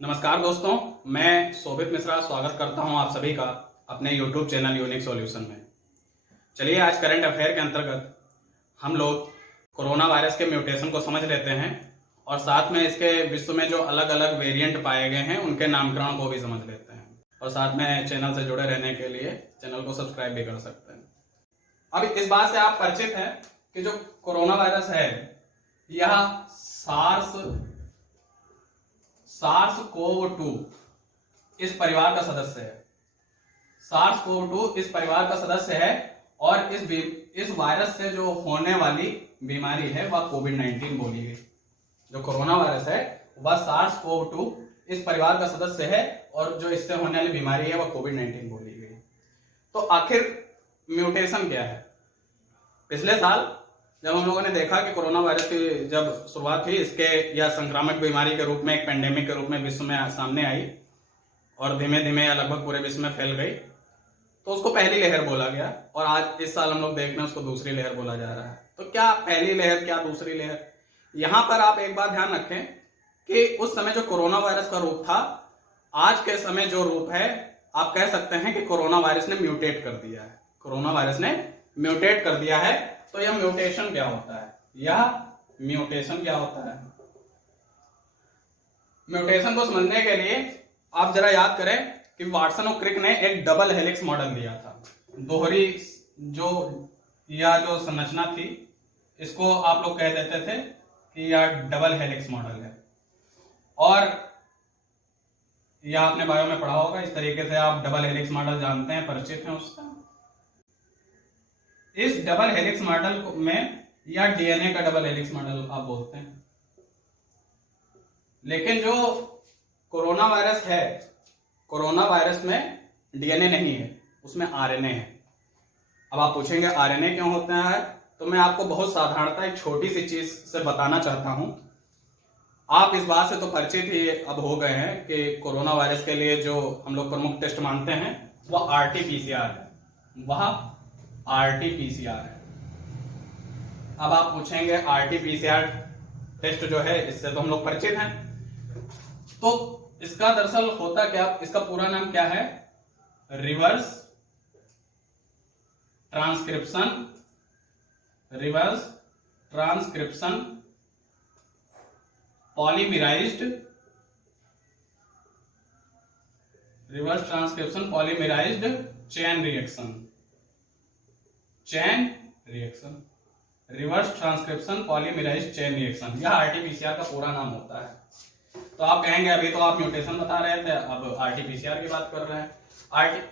नमस्कार दोस्तों, मैं शोभित मिश्रा स्वागत करता हूं आप सभी का अपने YouTube चैनल यूनिक सॉल्यूशन में। चलिए आज करंट अफेयर के अंतर्गत हम लोग कोरोना वायरस के म्यूटेशन को समझ लेते हैं और साथ में इसके विश्व में जो अलग अलग वेरिएंट पाए गए हैं उनके नामकरण को भी समझ लेते हैं और साथ में चैनल से जुड़े रहने के लिए चैनल को सब्सक्राइब भी कर सकते हैं। अब इस बात से आप परिचित हैं कि जो कोरोना वायरस है यह SARS-CoV-2 इस परिवार का सदस्य है। SARS-CoV-2 इस परिवार का सदस्य है और इस वायरस से जो होने वाली बीमारी है वह कोविड-19 बोली गई। जो कोरोना वायरस है वह SARS-CoV-2 इस परिवार का सदस्य है और जो इससे होने वाली बीमारी है वह कोविड-19 बोली गई। तो आखिर म्यूटेशन क्या है? पिछले साल जब हम लोगों ने देखा कि कोरोना वायरस की जब शुरुआत हुई, इसके या संक्रामक बीमारी के रूप में, एक पेंडेमिक के रूप में विश्व में सामने आई और धीमे धीमे लगभग पूरे विश्व में फैल गई, तो उसको पहली लहर बोला गया और आज इस साल हम लोग देख रहे हैं उसको दूसरी लहर बोला जा रहा है। तो क्या पहली लहर, क्या दूसरी लहर? यहां पर आप एक बात ध्यान रखें कि उस समय जो कोरोना वायरस का रूप था, आज के समय जो रूप है, आप कह सकते हैं कि कोरोना वायरस ने म्यूटेट कर दिया है। कोरोना वायरस ने म्यूटेट कर दिया है। तो यह म्यूटेशन क्या होता है? म्यूटेशन को समझने के लिए आप जरा याद करें कि वाटसन और क्रिक ने एक डबल हेलिक्स मॉडल दिया था। दोहरी जो संरचना थी, इसको आप लोग कह देते थे कि यह डबल हेलिक्स मॉडल है। और यह आपने बायो में पढ़ा होगा, इस तरीके से आप डबल हेलिक्स मॉडल जानते हैं, परिचित हैं उससे। इस डबल हेलिक्स मॉडल में या डीएनए का डबल हेलिक्स मॉडल आप बोलते हैं। लेकिन जो कोरोना वायरस है, कोरोना वायरस में डीएनए नहीं है, उसमें आरएनए है। अब आप पूछेंगे आरएनए क्यों होता है, तो मैं आपको बहुत साधारणता एक छोटी सी चीज से बताना चाहता हूं। आप इस बात से तो परिचित ही अब हो गए हैं कि कोरोना वायरस के लिए जो हम लोग प्रमुख टेस्ट मानते हैं वह आरटीपीसीआर है। आरटीपीसीआर है। अब आप पूछेंगे आरटीपीसीआर टेस्ट जो है, इससे तो हम लोग परिचित हैं। तो इसका दरअसल होता क्या, इसका पूरा नाम क्या है? रिवर्स ट्रांसक्रिप्शन पॉलीमेराइज्ड चेन रिएक्शन, यह आरटीपीसीआर का पूरा नाम होता है। तो आप कहेंगे अभी तो आप म्यूटेशन बता रहे थे, अब आरटीपीसीआर की बात कर रहे हैं।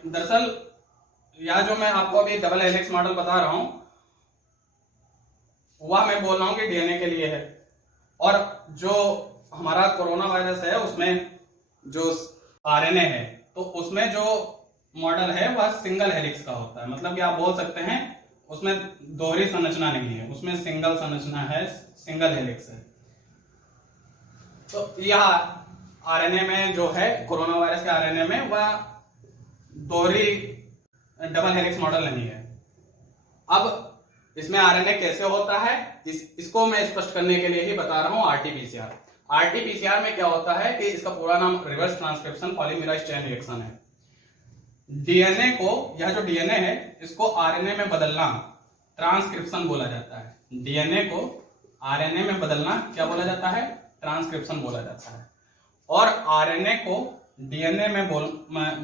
दरअसल यह जो मैं आपको अभी डबल हेलिक्स मॉडल बता रहा हूं, वह मैं बोल रहा हूं कि डीएनए के लिए है। और जो हमारा कोरोना वायरस है उसमें जो आरएनए है, तो उसमें जो मॉडल है वह सिंगल हेलिक्स का होता है। मतलब कि आप बोल सकते हैं उसमें दोहरी संरचना नहीं है, उसमें सिंगल संरचना है, सिंगल हेलिक्स है। तो यह आरएनए में जो है, कोरोना वायरस के आरएनए में, वह दोहरी डबल हेलिक्स मॉडल नहीं है। अब इसमें आरएनए कैसे होता है, इसको मैं स्पष्ट करने के लिए ही बता रहा हूं आरटीपीसीआर। आरटीपीसीआर में क्या होता है कि इसका पूरा नाम रिवर्स ट्रांसक्रिप्शन पॉलीमराइज्ड चेन रिएक्शन है। डीएनए को, यह जो डीएनए है, इसको आरएनए में बदलना ट्रांसक्रिप्शन बोला जाता है। डीएनए को आरएनए में बदलना क्या बोला जाता है? ट्रांसक्रिप्शन बोला जाता है। और आरएनए को डीएनए में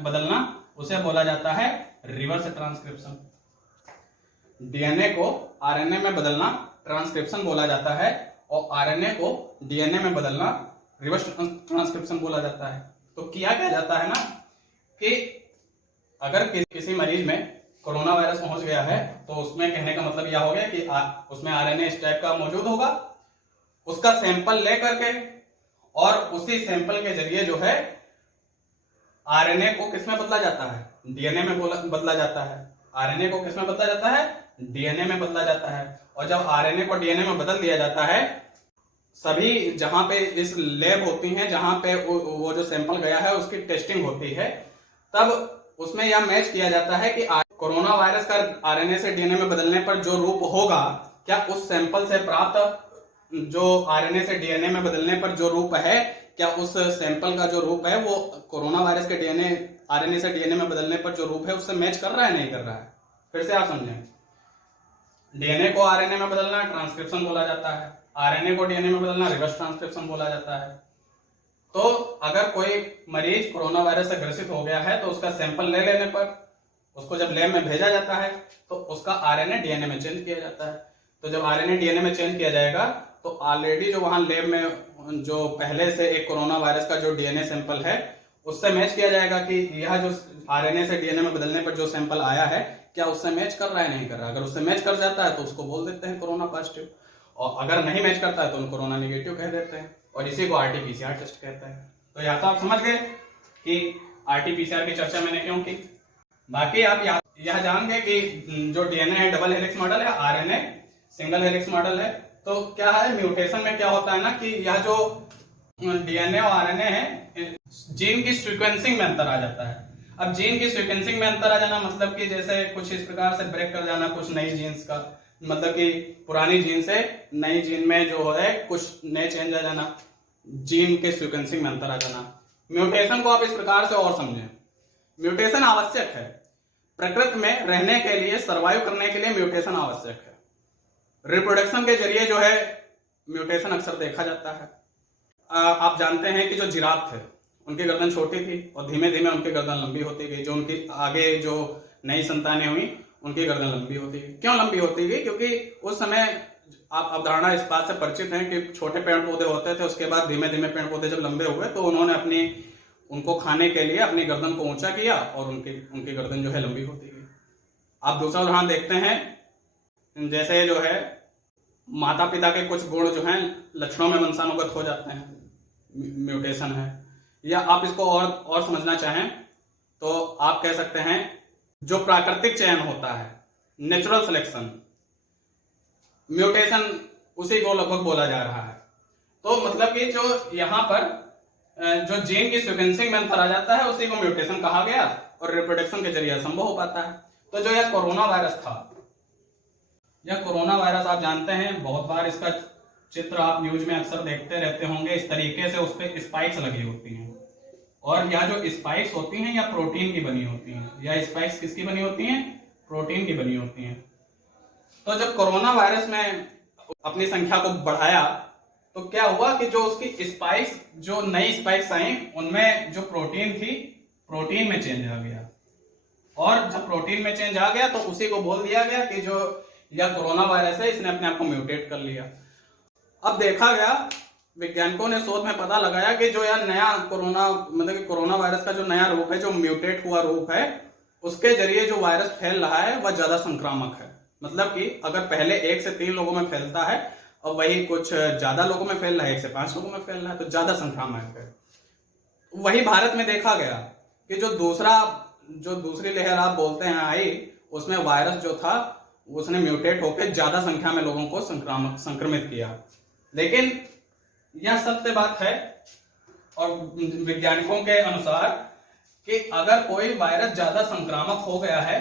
बदलना, उसे बोला जाता है रिवर्स ट्रांसक्रिप्शन। डीएनए को आरएनए में बदलना ट्रांसक्रिप्शन बोला जाता है और आरएनए को डीएनए में बदलना रिवर्स ट्रांसक्रिप्शन बोला जाता है। तो किया क्या जाता है ना कि अगर किसी मरीज में कोरोना वायरस पहुंच गया है, तो उसमें कहने का मतलब यह हो गया कि उसमें आरएनए इस टाइप का मौजूद होगा। उसका सैंपल ले करके और उसी सैंपल के जरिए जो है आरएनए को किसमें बदला जाता है? डीएनए में बदला जाता है। आरएनए को किसमें बदला जाता है? डीएनए में बदला जाता है। और जब आरएनए को डीएनए में बदल दिया जाता है, सभी जहां पे इस लैब होती हैं, जहां पे वो जो सैंपल गया है उसकी टेस्टिंग होती है, तब उसमें यह मैच किया जाता है कि कोरोना वायरस का आरएनए से डीएनए में बदलने पर जो रूप होगा, क्या उस सैंपल से प्राप्त जो आरएनए से डीएनए में बदलने पर जो रूप है, क्या उस सैंपल का जो रूप है वो कोरोना वायरस के डीएनए आरएनए से डीएनए में बदलने पर जो रूप है उससे मैच कर रहा है, नहीं कर रहा है? फिर से आप समझें, डीएनए को आरएनए में बदलना ट्रांसक्रिप्शन बोला जाता है, आरएनए को डीएनए में बदलना रिवर्स ट्रांसक्रिप्शन बोला जाता है। तो अगर कोई मरीज कोरोना वायरस से ग्रसित हो गया है तो उसका सैंपल ले लेने पर उसको जब लैब में भेजा जाता है तो उसका आरएनए डीएनए में चेंज किया जाता है। तो जब आरएनए डीएनए में चेंज किया जाएगा तो ऑलरेडी जो वहां लैब में जो पहले से एक कोरोना वायरस का जो डीएनए सैंपल है उससे मैच किया जाएगा कि यह जो आरएनए से डीएनए में बदलने पर जो सैंपल आया है क्या उससे मैच कर रहा है, नहीं कर रहा है। अगर उससे मैच कर जाता है तो उसको बोल देते हैं कोरोना पॉजिटिव, और अगर नहीं मैच करता है तो उनको कोरोना नेगेटिव कह देते हैं, और इसी को आरटीपीसीआर टेस्ट कहते हैं। तो या तो आप समझ गए कि आरटीपीसीआर की चर्चा मैंने क्यों की। बाकी आप यह जान गए कि जो डीएनए है डबल हेलिक्स मॉडल है, आरएनए सिंगल हेलिक्स मॉडल है। तो क्या है, म्यूटेशन में क्या होता है ना कि यह जो डीएनए और आरएनए है जीन की सीक्वेंसिंग में अंतर आ जाता है। अब जीन की सीक्वेंसिंग में अंतर आ जाना मतलब कि जैसे कुछ इस प्रकार से ब्रेक कर जाना कुछ नई जीन्स का, मतलब कि पुरानी जीन से नई जीन में जो है कुछ नए चेंज आ जाना, जीन के सीक्वेंसिंग में अंतर आ जाना। म्यूटेशन को आप इस प्रकार से और समझें, म्यूटेशन आवश्यक है प्रकृति में रहने के लिए, सर्वाइव करने के लिए म्यूटेशन आवश्यक है। रिप्रोडक्शन के जरिए जो है म्यूटेशन अक्सर देखा जाता है। आप जानते हैं कि जो जिराफ थे उनकी गर्दन छोटी थी और धीमे धीमे उनकी गर्दन लंबी होती गई, जो उनकी आगे जो नई संतानें हुई उनकी गर्दन लंबी होती गई। क्यों लंबी होती गई? क्योंकि उस समय आप अवधारणा इस बात से परिचित हैं कि छोटे पेड़ पौधे होते थे, उसके बाद धीमे धीमे पेड़ पौधे जब लंबे हुए तो उन्होंने उनको खाने के लिए अपनी गर्दन को ऊंचा किया और उनकी गर्दन जो है लंबी होती गई। आप दूसरा उदाहरण देखते हैं, जैसे जो है माता पिता के कुछ गुण जो हैं लक्षणों में वंशानुगत हो जाते हैं, म्यूटेशन है। या आप इसको और समझना चाहें तो आप कह सकते हैं जो प्राकृतिक चयन होता है, नेचुरल सिलेक्शन, म्यूटेशन उसी को लगभग बोला जा रहा है। तो मतलब कि जो यहां पर जो जीन की सीक्वेंसिंग में अंतर आ जाता है उसी को म्यूटेशन कहा गया और रिप्रोडक्शन के जरिए संभव हो पाता है। तो जो यह कोरोना वायरस था, यह कोरोना वायरस आप जानते हैं, बहुत बार इसका चित्र आप न्यूज में अक्सर देखते रहते होंगे। इस तरीके से उस पर स्पाइक्स लगी होती हैं, और यह जो स्पाइक्स होती हैं यह प्रोटीन की बनी होती हैं। यह स्पाइक्स किसकी बनी होती हैं? प्रोटीन की बनी होती हैं। तो जब कोरोना वायरस ने अपनी संख्या को बढ़ाया तो क्या हुआ कि जो उसकी स्पाइक्स, जो नई स्पाइक्स आई उनमें जो प्रोटीन थी, प्रोटीन में चेंज आ गया, और जब प्रोटीन में चेंज आ गया तो उसी को बोल दिया गया कि जो यह कोरोना वायरस है इसने अपने आप को म्यूटेट कर लिया। अब देखा गया, वैज्ञानिकों ने शोध में पता लगाया कि जो यह नया कोरोना, मतलब कि कोरोना वायरस का जो नया रूप है, जो म्यूटेट हुआ रूप है, उसके जरिए जो वायरस फैल रहा है वह ज्यादा संक्रामक है। मतलब कि अगर पहले 1 से 3 लोगों में फैलता है और वही कुछ ज्यादा लोगों में फैल रहा है, 1 से 5 लोगों में फैल रहा है, तो ज्यादा संक्रामक है। वही भारत में देखा गया कि जो दूसरी लहर आप बोलते हैं आई, उसमें वायरस जो था उसने म्यूटेट होकर ज्यादा संख्या में लोगों को संक्रमित किया। लेकिन यह सत्य बात है और वैज्ञानिकों के अनुसार कि अगर कोई वायरस ज्यादा संक्रामक हो गया है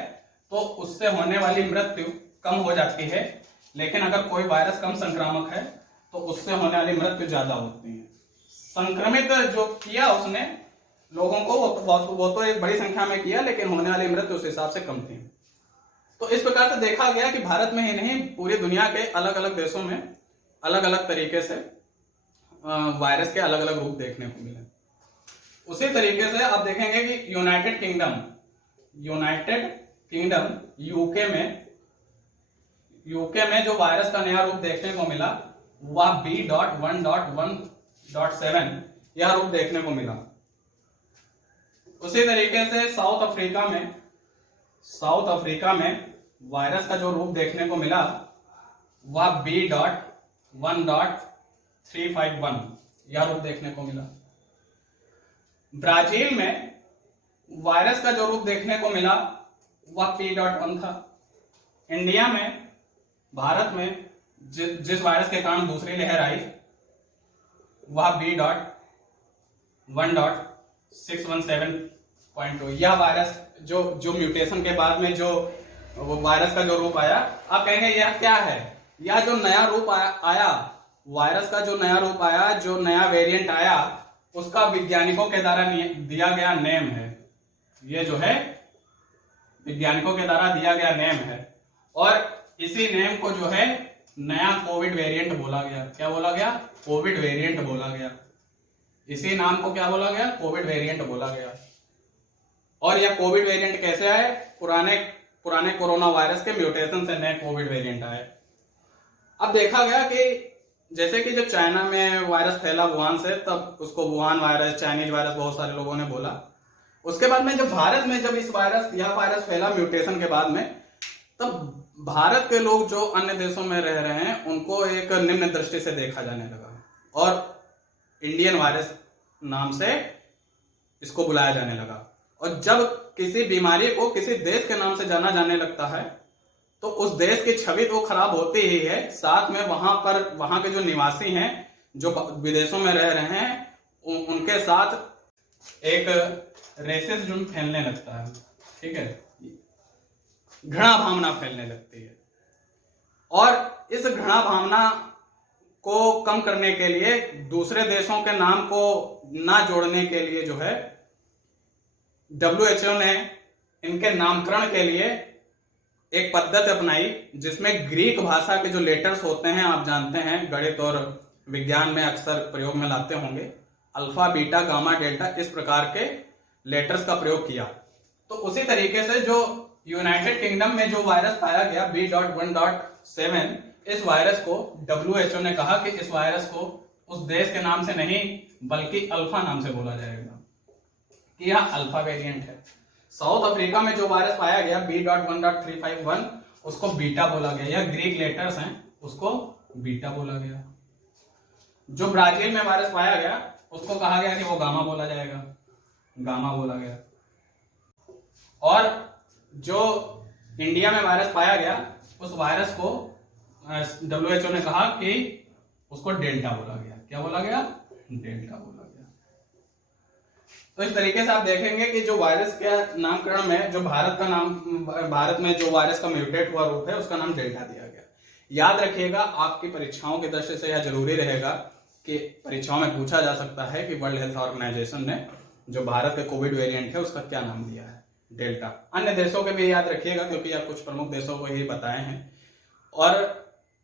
तो उससे होने वाली मृत्यु कम हो जाती है, लेकिन अगर कोई वायरस कम संक्रामक है तो उससे होने वाली मृत्यु ज्यादा होती है। संक्रमित जो किया उसने लोगों को वो तो एक बड़ी संख्या में किया, लेकिन होने वाली मृत्यु उस हिसाब से कम थी। तो इस प्रकार से देखा गया कि भारत में ही नहीं, पूरी दुनिया के अलग अलग देशों में अलग अलग तरीके से वायरस के अलग अलग रूप देखने को मिले। उसी तरीके से आप देखेंगे कि यूनाइटेड किंगडम यूके में जो वायरस का नया रूप देखने को मिला वह B.1.1.7 यह रूप देखने को मिला। उसी तरीके से साउथ अफ्रीका में वायरस का जो रूप देखने को मिला वह B.1.351 यह रूप देखने को मिला। ब्राजील में वायरस का जो रूप देखने को मिला वह P.1 था। इंडिया में, भारत में जिस वायरस के कारण दूसरी लहर आई वह B.1.617.2 यह वायरस जो म्यूटेशन के बाद में जो वायरस का जो रूप आया, आप कहेंगे यह क्या है? यह जो नया रूप आया वायरस का जो नया रूप आया, जो नया वेरिएंट आया, उसका वैज्ञानिकों के द्वारा दिया गया नेम है। ये जो है वैज्ञानिकों के द्वारा दिया गया नेम है, और इसी नेम को जो है नया कोविड वेरिएंट बोला गया। क्या बोला गया? कोविड वेरिएंट बोला गया। इसी नाम को क्या बोला गया? कोविड वेरिएंट बोला गया। और यह कोविड वेरिएंट कैसे आए? पुराने कोरोना वायरस के म्यूटेशन से नए कोविड वेरिएंट आए। अब देखा गया कि जैसे कि जब चाइना में वायरस फैला वुहान से, तब उसको वुहान वायरस, चाइनीज वायरस बहुत सारे लोगों ने बोला। उसके बाद में जब भारत में जब यह वायरस फैला म्यूटेशन के बाद में, तब भारत के लोग जो अन्य देशों में रह रहे हैं उनको एक निम्न दृष्टि से देखा जाने लगा, और इंडियन वायरस नाम से इसको बुलाया जाने लगा। और जब किसी बीमारी को किसी देश के नाम से जाना जाने लगता है, तो उस देश की छवि तो खराब होती ही है, साथ में वहां के जो निवासी हैं, जो विदेशों में रह रहे हैं, उनके साथ एक रेसिज्म फैलने लगता है। ठीक है, घृणा भावना फैलने लगती है। और इस घृणा भावना को कम करने के लिए, दूसरे देशों के नाम को ना जोड़ने के लिए जो है WHO ने इनके नामकरण के लिए एक पद्धति अपनाई, जिसमें ग्रीक भाषा के जो लेटर्स होते हैं, आप जानते हैं गणित और विज्ञान में अक्सर प्रयोग में लाते होंगे, अल्फा, बीटा, गामा, डेल्टा, इस प्रकार के लेटर्स का प्रयोग किया। तो उसी तरीके से जो यूनाइटेड किंगडम में जो वायरस पाया गया B.1.7, इस वायरस को WHO ने कहा कि इस वायरस को उस देश के नाम से नहीं बल्कि अल्फा नाम से बोला जाएगा, कि यह अल्फा वेरिएंट है। साउथ अफ्रीका में जो वायरस पाया गया B.1.351, उसको बीटा बोला गया। यह ग्रीक लेटर्स हैं, उसको बीटा बोला गया। जो ब्राजील में वायरस पाया गया, उसको कहा गया कि वो गामा बोला जाएगा, गामा बोला गया। और जो इंडिया में वायरस पाया गया, उस वायरस को WHO ने कहा कि उसको डेल्टा बोला गया। क्या बोला गया? डेल्टा बोला गया। तो इस तरीके से आप देखेंगे कि जो वायरस के नामकरण में जो भारत में जो वायरस का म्यूटेट हुआ रूप है, उसका नाम डेल्टा दिया गया। याद रखिएगा, आपकी परीक्षाओं की दृष्टि से यह जरूरी रहेगा कि परीक्षाओं में पूछा जा सकता है कि वर्ल्ड हेल्थ ऑर्गेनाइजेशन ने जो भारत के कोविड वेरिएंट है उसका क्या नाम दिया है? डेल्टा। अन्य देशों के भी याद रखिएगा, क्योंकि आप कुछ प्रमुख देशों को ही बताए हैं। और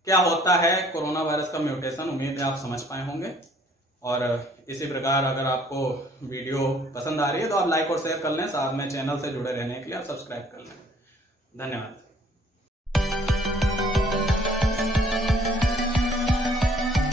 क्या होता है कोरोना वायरस का म्यूटेशन, उम्मीद है आप समझ पाए होंगे। और इसी प्रकार अगर आपको वीडियो पसंद आ रही है तो आप लाइक और शेयर कर लें, साथ में चैनल से जुड़े रहने के लिए आप सब्सक्राइब कर लें। धन्यवाद।